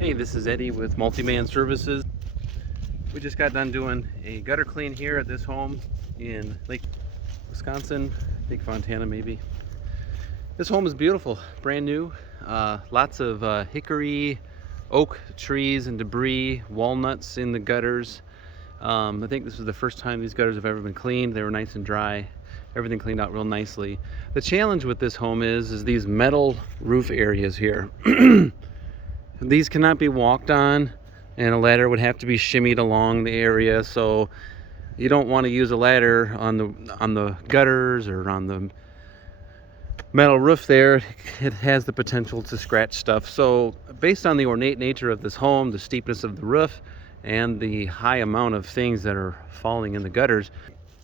Hey, this is Eddie with Multi-Man Services. We just got done doing a gutter clean here at this home in Lake Wisconsin, Quote Fontana maybe. This home is beautiful, brand new. Lots of hickory, oak trees and debris, walnuts in the gutters. I think this is the first time these gutters have ever been cleaned. They were nice and dry. Everything cleaned out real nicely. The challenge with this home is these metal roof areas here. These cannot be walked on, and a ladder would have to be shimmied along the area, so you don't want to use a ladder on the gutters or on the metal roof there. It has the potential to scratch stuff. So based on the ornate nature of this home, the steepness of the roof, and the high amount of things that are falling in the gutters,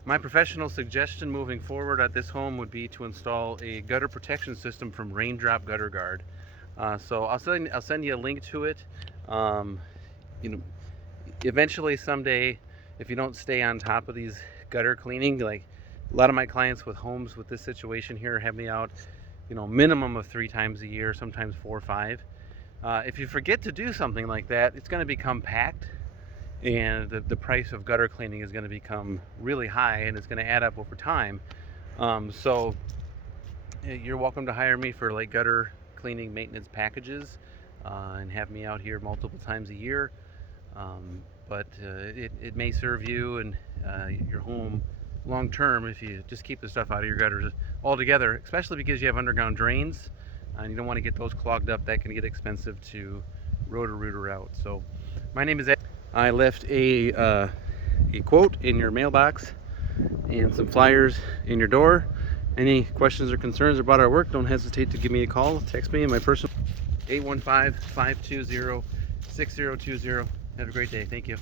my professional suggestion moving forward at this home would be to install a gutter protection system from Raindrop Gutter Guard. So I'll send you a link to it. Eventually someday, if you don't stay on top of these gutter cleaning, like a lot of my clients with homes with this situation here have me out, minimum of 3 times a year, sometimes 4 or 5. If you forget to do something like that, it's going to become packed, and the price of gutter cleaning is going to become really high, and it's going to add up over time. So you're welcome to hire me for like gutter cleaning maintenance packages, and have me out here multiple times a year. But it may serve you and your home long term if you just keep the stuff out of your gutters altogether, especially because you have underground drains and you don't want to get those clogged up. That can get expensive to rotor out. So my name is Ed. I left a quote in your mailbox and some flyers in your door. Any questions or concerns about our work, don't hesitate to give me a call. Text me in my personal 815-520-6020. Have a great day. Thank you.